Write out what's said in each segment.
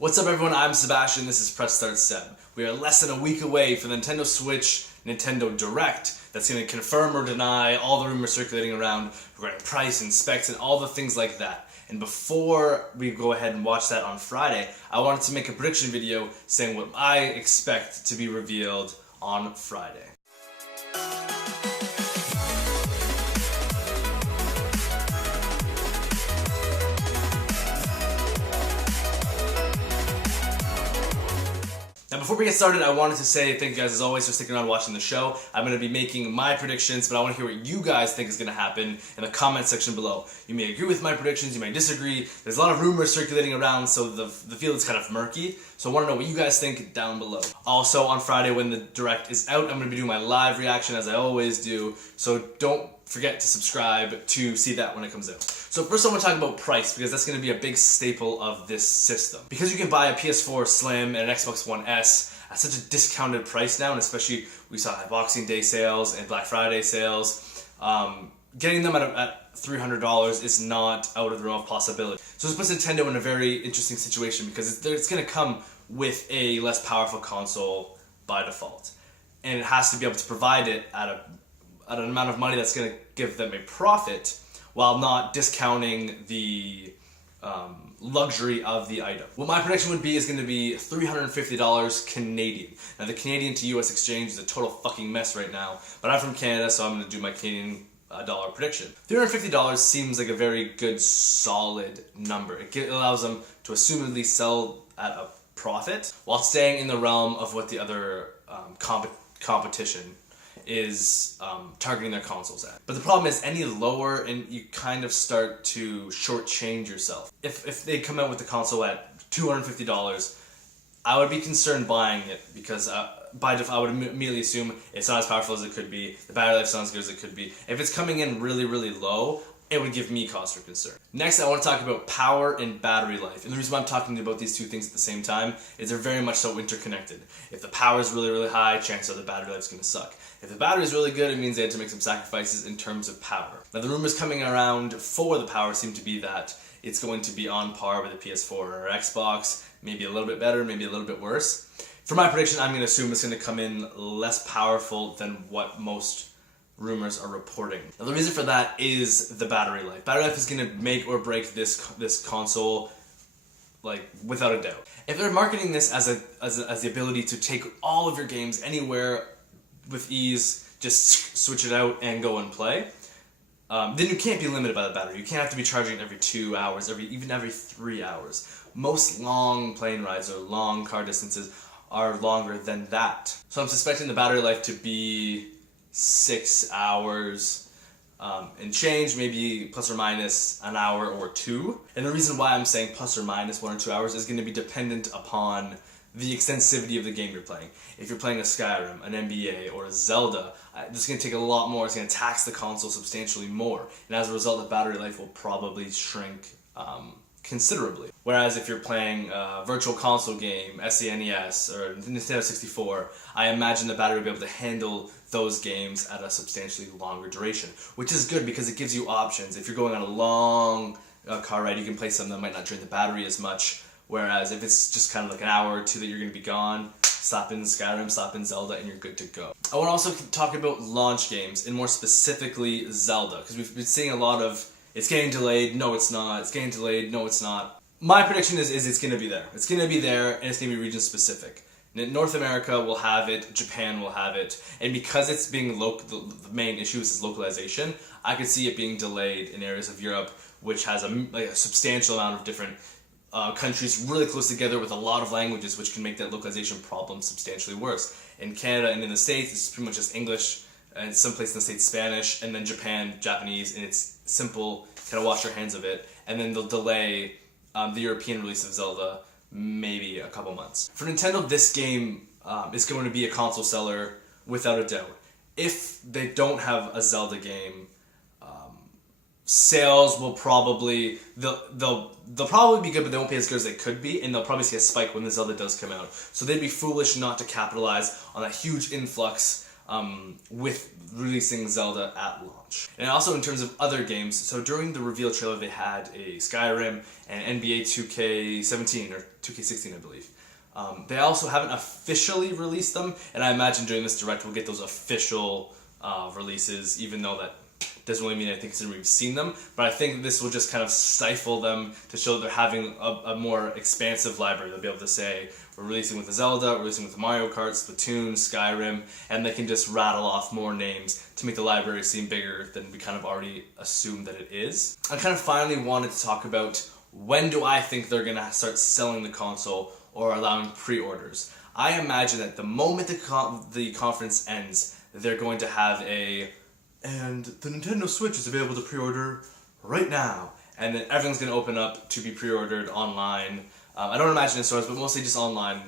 What's up everyone, I'm Sebastian, this is Press Start Seb. We are less than a week away from the Nintendo Switch Nintendo Direct that's going to confirm or deny all the rumors circulating around regarding price and specs and all the things like that. And before we go ahead and watch that on Friday, I wanted to make a prediction video saying what I expect to be revealed on Friday. Now before we get started, I wanted to say thank you guys as always for sticking around watching the show. I'm going to be making my predictions, but I want to hear what you guys think is going to happen in the comment section below. You may agree with my predictions, you may disagree. There's a lot of rumors circulating around, so the field is kind of murky. So I want to know what you guys think down below. Also, on Friday when the Direct is out, I'm going to be doing my live reaction as I always do. So don't forget to subscribe to see that when it comes out. So first I want to talk about price, because that's going to be a big staple of this system. Because you can buy a PS4 Slim and an Xbox One S at such a discounted price now, and especially we saw Boxing Day sales and Black Friday sales, getting them at $300 is not out of the realm of possibility. So this puts Nintendo in a very interesting situation, because it's going to come with a less powerful console by default. And it has to be able to provide it at an amount of money that's going to give them a profit, while not discounting the luxury of the item. What my prediction would be is going to be $350 Canadian. Now the Canadian to US exchange is a total fucking mess right now, but I'm from Canada, so I'm going to do my Canadian dollar prediction. $350 seems like a very good solid number. It allows them to assumedly sell at a profit while staying in the realm of what the other competition is targeting their consoles at. But the problem is any lower and you kind of start to shortchange yourself. If they come out with the console at $250, I would be concerned buying it, because by default I would immediately assume it's not as powerful as it could be, the battery life sounds good as it could be. If it's coming in really, really low, it would give me cause for concern. Next, I want to talk about power and battery life. And the reason why I'm talking about these two things at the same time is they're very much so interconnected. If the power is really, really high, chances are the battery life is going to suck. If the battery is really good, it means they had to make some sacrifices in terms of power. Now the rumors coming around for the power seem to be that it's going to be on par with the PS4 or Xbox, maybe a little bit better, maybe a little bit worse. For my prediction, I'm going to assume it's going to come in less powerful than what most rumors are reporting. Now the reason for that is the battery life. Battery life is going to make or break this console, like, without a doubt. If they're marketing this as the ability to take all of your games anywhere with ease, just switch it out and go and play, then you can't be limited by the battery. You can't have to be charging it every 2 hours, even every 3 hours. Most long plane rides or long car distances are longer than that. So I'm suspecting the battery life to be 6 hours and change, maybe plus or minus an hour or two. And the reason why I'm saying plus or minus 1 or 2 hours is going to be dependent upon the extensivity of the game you're playing. If you're playing a Skyrim, an NBA, or a Zelda, this is going to take a lot more. It's going to tax the console substantially more. And as a result, the battery life will probably shrink considerably. Whereas if you're playing a virtual console game, SNES, or Nintendo 64, I imagine the battery will be able to handle those games at a substantially longer duration, which is good because it gives you options. If you're going on a long car ride, you can play something that might not drain the battery as much, whereas if it's just kind of like an hour or two that you're going to be gone, slap in Skyrim, slap in Zelda, and you're good to go. I want to also talk about launch games, and more specifically Zelda, because we've been seeing a lot of it's getting delayed, no it's not, it's getting delayed, no it's not. My prediction is it's going to be there. It's going to be there, and it's going to be region specific. North America will have it, Japan will have it, and because it's being the main issue is localization, I could see it being delayed in areas of Europe, which has a substantial amount of different countries really close together with a lot of languages, which can make that localization problem substantially worse. In Canada and in the States, it's pretty much just English, and some places in the States Spanish, and then Japan, Japanese, and it's simple, kind of wash your hands of it, and then they'll delay the European release of Zelda maybe a couple months. For Nintendo, this game is going to be a console seller without a doubt. If they don't have a Zelda game, sales will probably, they'll probably be good, but they won't be as good as they could be, and they'll probably see a spike when the Zelda does come out. So they'd be foolish not to capitalize on that huge influx with releasing Zelda at launch. And also in terms of other games, so during the reveal trailer they had a Skyrim and NBA 2K17 or 2K16 I believe. They also haven't officially released them, and I imagine during this direct we'll get those official releases, even though that doesn't really mean anything considering we've seen them. But I think this will just kind of stifle them to show that they're having a more expansive library. They'll be able to say, we're releasing with the Zelda, we're releasing with the Mario Kart, Splatoon, Skyrim, and they can just rattle off more names to make the library seem bigger than we kind of already assume that it is. I kind of finally wanted to talk about when do I think they're going to start selling the console or allowing pre-orders. I imagine that the moment the conference ends, they're going to have and the Nintendo Switch is available to pre-order right now. And then everything's going to open up to be pre-ordered online. I don't imagine in stores, but mostly just online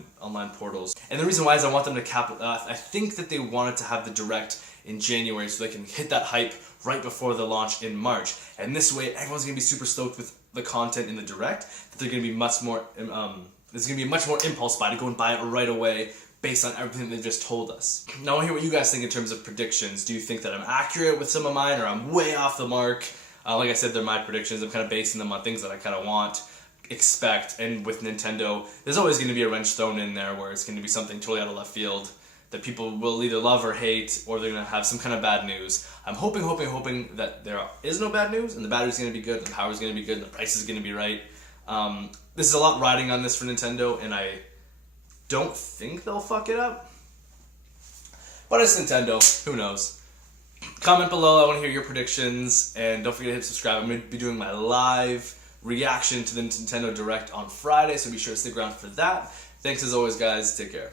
portals. And the reason why is I want them to I think that they wanted to have the direct in January so they can hit that hype right before the launch in March. And this way, everyone's going to be super stoked with the content in the direct, that they're going to be much more, there's going to be much more impulse buy to go and buy it right away, based on everything they've just told us. Now I want to hear what you guys think in terms of predictions. Do you think that I'm accurate with some of mine, or I'm way off the mark? Like I said, they're my predictions. I'm kind of basing them on things that I kind of expect, and with Nintendo, there's always going to be a wrench thrown in there where it's going to be something totally out of left field that people will either love or hate, or they're going to have some kind of bad news. I'm hoping that there is no bad news, and the battery's going to be good, and the power's going to be good, and the price is going to be right. This is a lot riding on this for Nintendo, and I don't think they'll fuck it up. But it's Nintendo, who knows? Comment below, I want to hear your predictions, and don't forget to hit subscribe. I'm going to be doing my live reaction to the Nintendo Direct on Friday, so be sure to stick around for that. Thanks as always, guys. Take care.